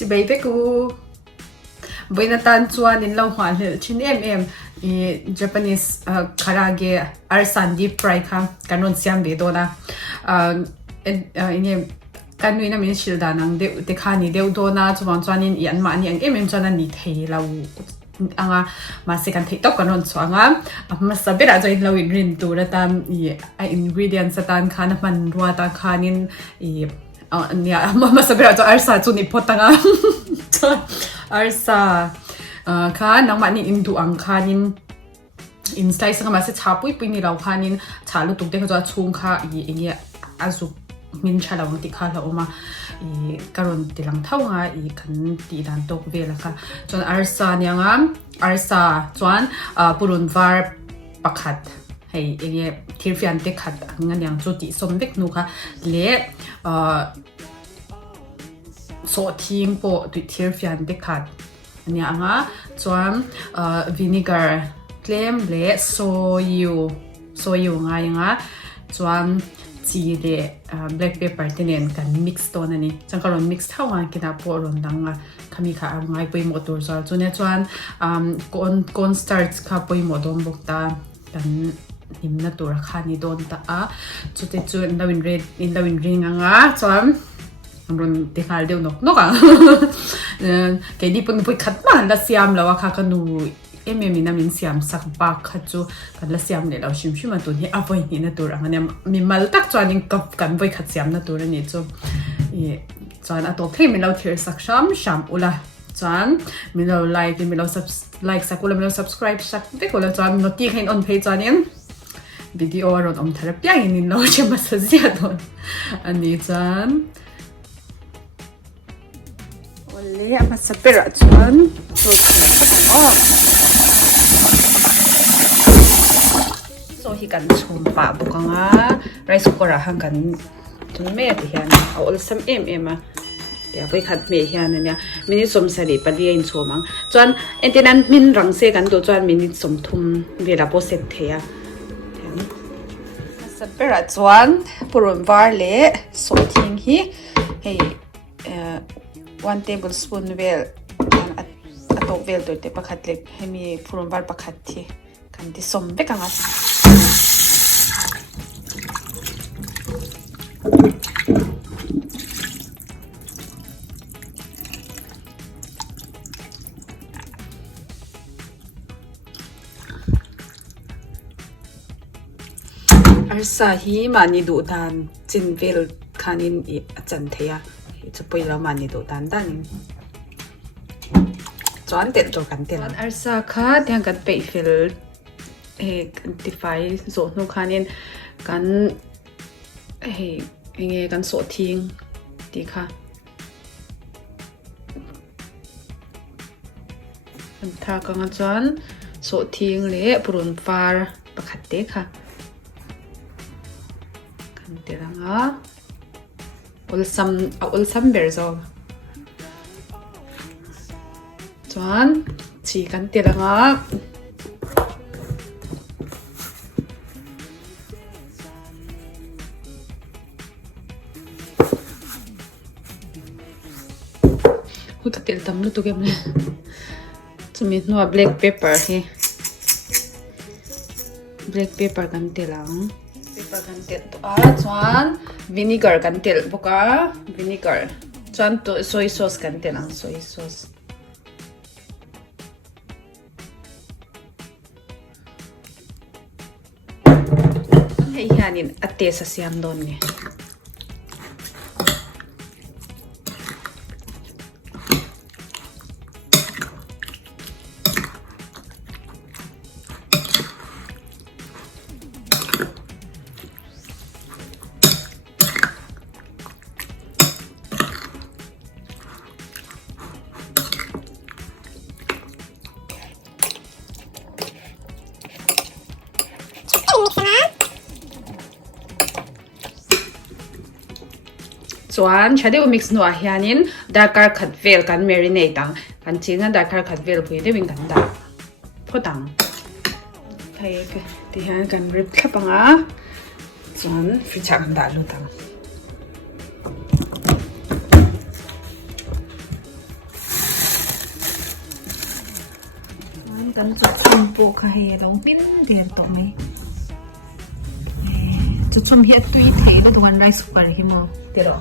สิเบย์ไปกูบริณตันชวนนินเราหัวเลยชิ้นJapanese karaage arsan deep fry ค่ะกันนนเซียมเบโดนะกันนุ้ยน่ะมีชิลดานังเดคานี่เดวโดนะจวนจวนนินยันมานี่จวนนี่เทเรามาสิกันเทตกันนนสวงมาสับเบระจอยเราอินรินตัวแล้วตามingredients ตามข้าน้ำมันรัวตามข้านินเนี่ยมาสับเบระจอยอาร์ซาจุนิพอตังอาร์ซาข้าน้องมันนี่อินดูอังข้านินอินสไลซ์ก็มาเสียชาปุยนี่เราข้านินชาลุตุกเด็กเขาจะชุ่มข้าเนี่ยอาจุมินชาเราติข้าเราออกมาการันตีหลังเท่าไงคันตีดันตกเวลค่ะจนอาร์ซาเนี่ยงอาร์ซาจวนปุรุนวาร์ปักขัดให้ทีฟิอันเด็กขัดงั้นอย่างจุดที่สมเด็กนูค่ะเละโซทิ้งโปตุทีฟิอันเด็กขัดเนี่ยจวนวินิการ์เกลมเละโซยูไงจวนจีเดblack pepper ที่เนี่ยกัน mix ตัวนั่นนี่จังก็ลอง mix เท่ากันกินอ่ะพอลองดังอ่ะขมิ้นข้าวง่ายไปหมดตัวจ้ะจนเนี่ยจวนcorn starch ข้าวไปหมดโดนบุกตากันนิ่มนะตัวราคานี่โดนตาจุดที่จุดดาวินเรดอินดาวินริงอ่ะจวนมันติดหาเดียวนกอ่ะแกดีปุ่นปุ่นขัดมาแล้วเสียมแล้วว่าค่ะกันดูมีน้ำมินเสียมสักปากขัดจูกันละเสียมเนี่ยเราชิมมาตัวนี้เอาไว้นี่นะตัวอันนี้มีมาตักจวนยังกับกันไว้ขัดเสียมนะตัวนี้จูจวนอ่ะตัวที่มีเราเทียร์สักชามอุละจวนมีเราไลค์มีเราสักอุละมีเรา subscribe สักเด็กอุละจวนมีเราตีให้ออนเพจจวนนี้วิดีโอเราทำทาร์ปยังนี่เราจะมาสักเสียดอนอันนี้จวนวันนี้มาสับเปลือกจวนตัวอ๋อโซฮิกันชมปะบุกังอ่ะไรสุกระหังกันจนเมย์ที่เฮียนเอาอัลซัมอ่ะเดี๋ยวไปขัดเมย์เฮียนเนี่ยมินิสมสลีปะเลียนชมังจวนเอ็นที่นั้นมินรังเซกันตัวจวนมินิสมทุ่มเวลาโปเซตเทียสับเปลือกจวนปรุงวาร์เล่โซทิ้งฮีให้1 tablespoon เวลอัตโตเวลตัวเด็กประคัดเล็กให้มีปรุงวาร์ประคัดที่กันที่สมเบกังอ่ะอาร์ซาฮีมันนี่ดูดันจินเวลคันินอีจันเทียจะไปเรามันนี่ดูดันดันจวนเด็ดตัวกันเด็ดอาร์ซาค่ะเดี๋ยวกันไปฟิลกันติไฟโซนนูคันินกันยังไงกันโซทิ้งดีค่ะกันทากันจวนโซทิ้งเลยปรุนฟาร์ประคัดเด็กค่ะกันเดี๋ยวนะawlsam berzo จวนชีกันเดี๋ยวนะหูตัดเดี๋ยวทำรู้ตัวเก็บเลยจะมีนัว black pepper ให้ black pepper กันเดี๋ยวหลัง pepper กันเดี๋ยวจวนvinegar กันเดี๋ยวบุกะ vinegar จวนตัว soy sauce กันเดี๋ยวหลัง soy sauce ให้ยานินอัดเตะเสียมโดนเนี่ยส่วนชาเดวมิกซ์นัวเฮียนินดาร์การ์ขัดเวลกันเมริเนตังกันจีนดาร์การ์ขัดเวลพูดได้วิ่งกันดาพอตังไทยที่เฮียนกันริบแค่ปังอ่ะส่วนฟิชากันดาลุตัง กันจุดชุ่มปูค่ะเฮลงปิ้นเดียนตรงนี้จุดชุ่มเฮียตุยเทก็ทุกวันไรสุกอะไรที่มึงเดี๋ยว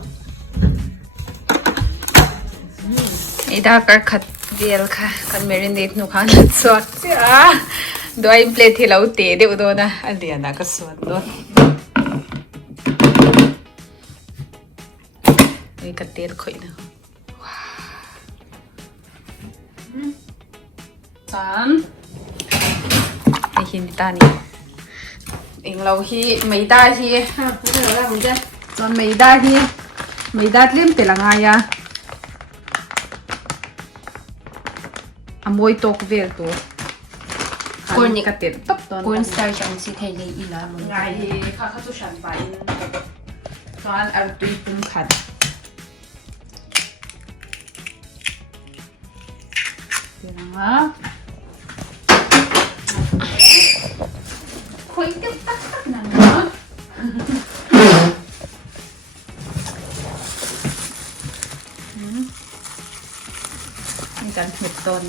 ไอ้ดากัดขัดเดียลค่ะกันเมรินเดตนุขันสดจ้าโดยเพลทที่เราเตะเดี๋ยวโดนนะอันเดียนะก็สดโดนไอ้กัดเดียลคุยนะสามไอ้หินตานี่เองเราที่ไม่ได้ที่ไม่ได้เหมือนกันตอนไม่ได้ที่ไม่ได้เล่มเป็นละไงอะมวยตกเวลตัวคนนี้ก็เต็มตับตอนคนสตาร์จังสิเทเลอีลามันไงข้าตุชันไปตอนเอาตุยปุ่มขัดเดี๋ยวนะคุยกันตักนั่นเนาะมีการเห็ดต้น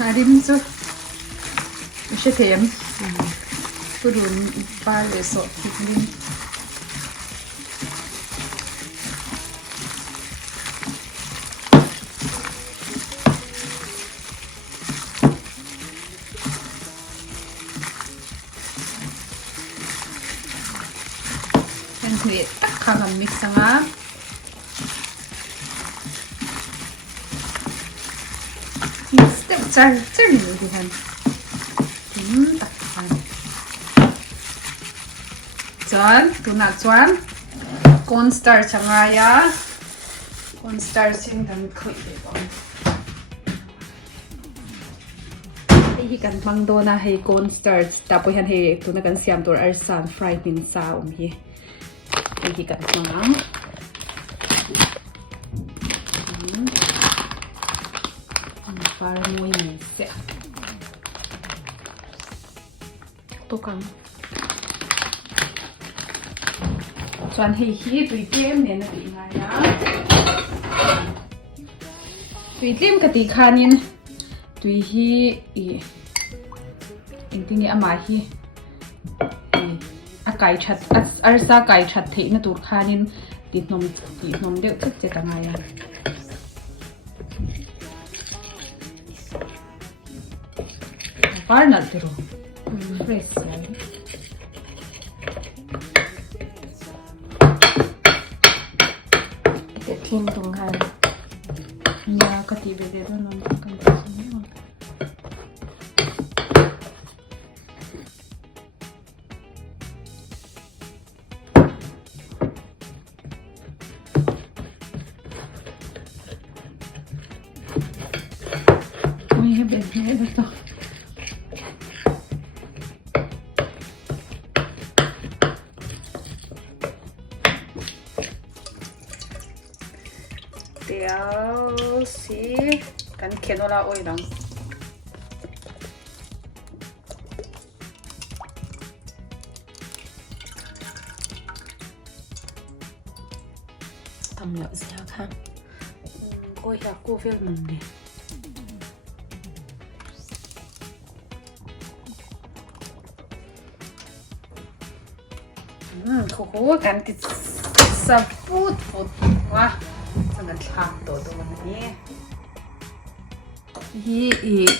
อาริมจุไม่ใช่เทียมผู้ดูปลาเลยสดทิพลินเป็นเห็ดตักข้าวมิกซ์งา这里你看，ตักไปจวนตัวน่ะจวนคอนสตาร์ช่างไงอะคอนสตาร์สิ่งนั้นคุยไปก่อนไอ้กันบางโดนะให้คอนสตาร์แต่พอเห็นให้ตัวนั้นกันเสียมตัวอัลซัมฟรายนินซาฮีไอ้กันฟังpara muy bien tocanส่วนเฮียตุยเตี้ยมเนี่ยนะตีไงนะตุยเตี้ยมกติคานินตุยฮีจริงๆอามาฮีอาไก่ชัดอาร์ซาไก่ชัดเทนะตัวคานินติดนมเดี๋ยวจะตั้งไงอ่ะParnal tiro, fresh yan. Ito tin tunghan. Ya katibe dito nang kantas niyo. Uy, bebe dito.เดี๋ยวสิกันเขียนว่าโอ้ยดังทำแล้วสิค่ะก็อยากกู้เฟลมันดิโอ้โหกันติดสะพูดว่ะกันขาดตัวนี้ฮี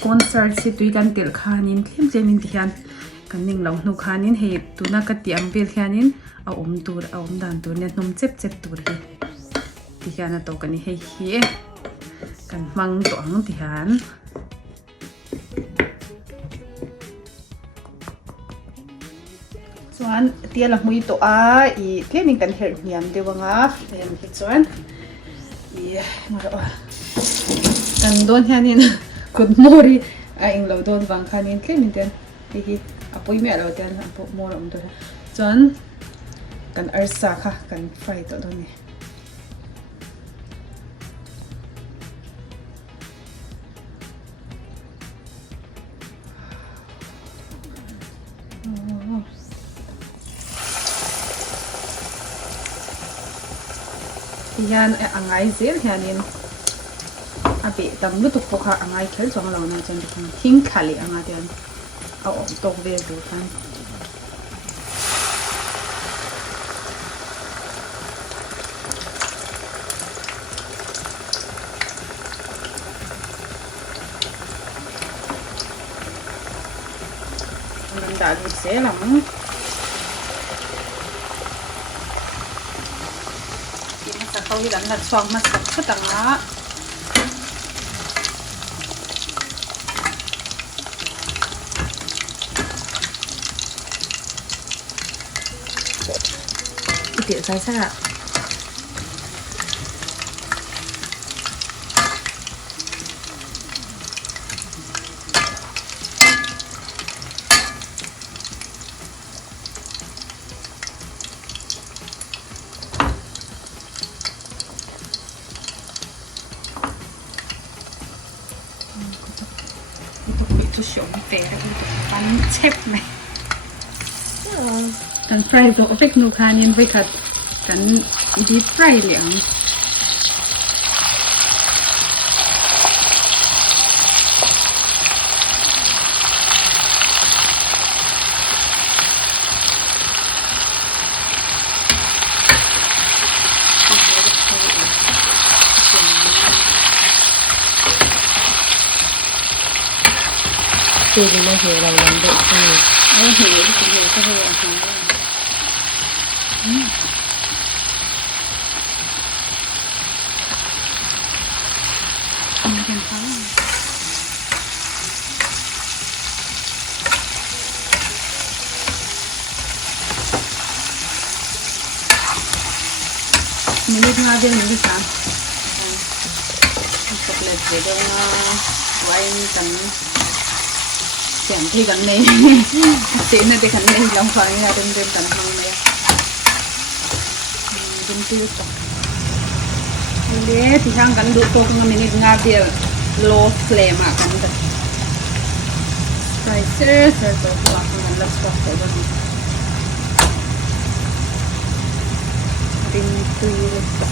คอนเสิร์ตสิตุยกันเตลขานินเข้มเจมินที่ยันกันนิ่งเราหนุขานินเหตุตัวนักตีอัมเบลขานินเอาตัวเอาดันตัวเนี่ยนมเจ็บตัวเลยที่ยันตัวกันนี่ให้ฮีกันมังตัวอังที่ยันส่วนเตี้ยหลักมือตัวอีเที่ยนิ่งกันเห็ดเหี่ยมเดี๋ยวว่างาเหี่ยมเห็ดส่วนกันโดนแค่นี้นะคุณโมรีไอ้เองเราโดนฟังแค่นี้แค่นี้เดียวที่อาปุยแม่เราเดียวอาปุโมเราตัวจนกันอาร์ซาค่ะกันไฟตัวนี้ phian angai zel hianin abe tam lu tuk pokha angai khel chong lo na chan thing khali anga tian a om tok ve du kan mình đã được sẽ lắm thì nó sẽ không đánh là xoong mà sắp chút tầng đó cái tiểu sai sắc ạ chút xíu về cái bánh chép này cần fry bộ vết nụ khan nên với cả cần deep fry liền Tôi thì nó hiểu là làm được thôi. Nó hiểu cái hơi à mình đi nga bên mình sao? Chocolate để cho wine tầm Siam thì gần này xịn này thì gần này lòng phẳng là bên bên tầm lòng này bên tiêu chọc để thì sang gần đủ tô nhưng mình ngã bia low flame à gần đó rồi sơ sơ sơ vào mình lật vào cái đó bên tiêu chọc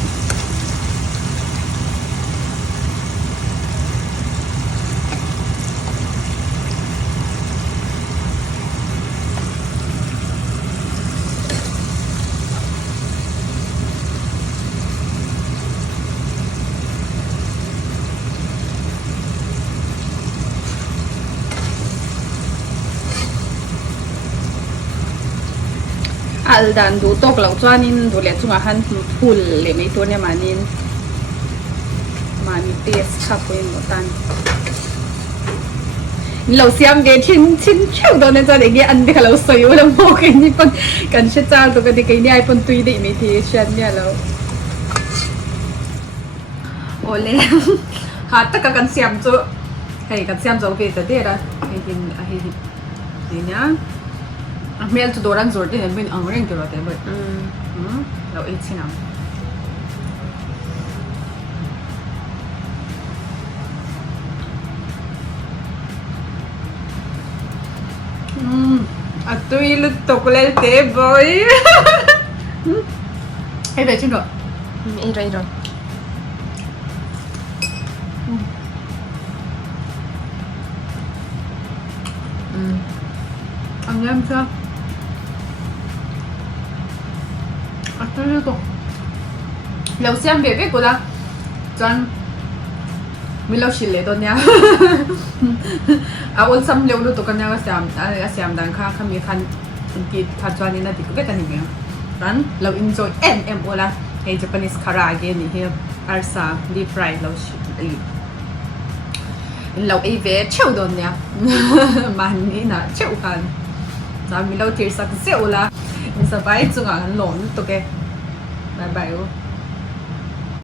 dan du tok lo chuanin du le chunga han phul le mai to ne manin mani paste khapoin motan lo siam ge chin cheu do ne cha de ge an de khalo soyu lo mo ke ni pon kan she cha to ka de ke ni ai pon tui de mi thi shan ne lo ole ha ta ka kan siam chu hei kan siam zo ke ta de ra hei din a hei ni nya Mel tu dorang zor din bin ang ring tu rote but lo eat sinam atui lu tokulel te boy hey be chin ro Iro ang yam siya 또 lâu xem về biết của ta chân mình lâu xịt lệ thôi nha awlsam lâu luôn tụi con nhau Siam đang khá khá mi khăn thì thật cho nên là thì cũng biết cái gì nữa dann lâu enjoy em ola hay Japanese karaage này here arsa deep fry lâu xịt lâu ấy về chịu đòn nha mà ní na chịu khăn rồi mình lâu thiệt sắc xịu là mình sẽ phải chung ăn lộn tụi cái bye bye